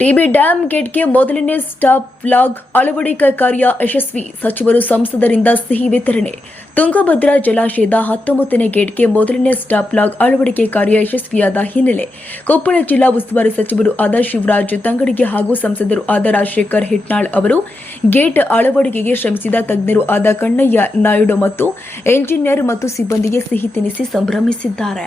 TB dam ಗೇಟ್ಗೆ ಮೊದಲನೇ stop flag ಅಳವಡಿಕೆ ಕಾರ್ಯ ಯಶಸ್ವಿ. ಸಚಿವರು ಸಂಸದರಿಂದ ಸಿಹಿ ವಿತರಣೆ. ತುಂಗಭದ್ರಾ ಜಲಾಶಯದ 19ನೇ ಗೇಟ್ಗೆ ಮೊದಲನೇ ಸ್ಟಾಪ್ ಫ್ಲಾಗ್ ಅಳವಡಿಕೆ ಕಾರ್ಯ ಯಶಸ್ವಿಯಾದ ಹಿನ್ನೆಲೆ ಕೊಪ್ಪಳ ಜಿಲ್ಲಾ ಉಸ್ತುವಾರಿ ಸಚಿವರು ಆದ ಶಿವರಾಜ್ ತಂಗಡಗಿ ಹಾಗೂ ಸಂಸದರು ಆದ ರಾಜಶೇಖರ್ ಹಿಟ್ನಾಳ್ ಅವರು ಗೇಟ್ ಅಳವಡಿಕೆಗೆ ಶ್ರಮಿಸಿದ ತಜ್ಞರು ಆದ ಕಣ್ಣಯ್ಯ ನಾಯ್ಡು ಮತ್ತು ಎಂಜಿನಿಯರ್ ಮತ್ತು ಸಿಬ್ಬಂದಿಗೆ ಸಿಹಿ ತಿನ್ನಿಸಿ ಸಂಭ್ರಮಿಸಿದ್ದಾರೆ.